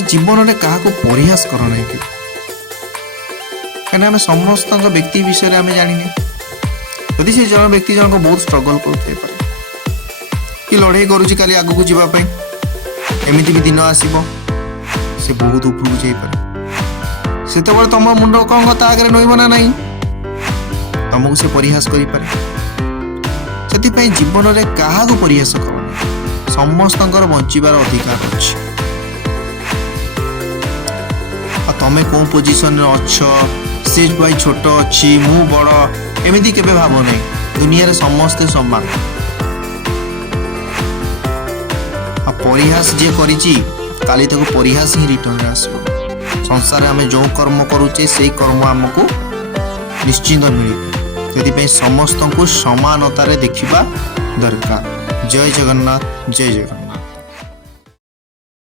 जीवन में क्या परिहास कर ना कहीं आम समस्त व्यक्ति विषय में आम जाने यदि से जन व्यक्ति जनक बहुत स्ट्रगल कर कि लड़ाई करुच्ची काली आग को जीवाई एमती भी दिन आसब से बहुत उपरକୁ जापे से तुम मुंड कौन ता आगे नईब ना ना तुमको से परिहास करे से जीवन में क्या परिहास कर समस्त बचार अधिकार अच्छे तमें कौ पोजिशन अच्छ से भाई छोट अच्छी मु बड़ एमती के भाव नहीं दुनिया रे समस्ते समान परिहास जे करिछि काली तक परिहास ही रिटर्न आसो संसार आम जो कर्म करुचे से कर्म आमको निश्चिंत मिले से समस्त को समानतार देखा दरकार। जय जगन्नाथ जय जगन्नाथ।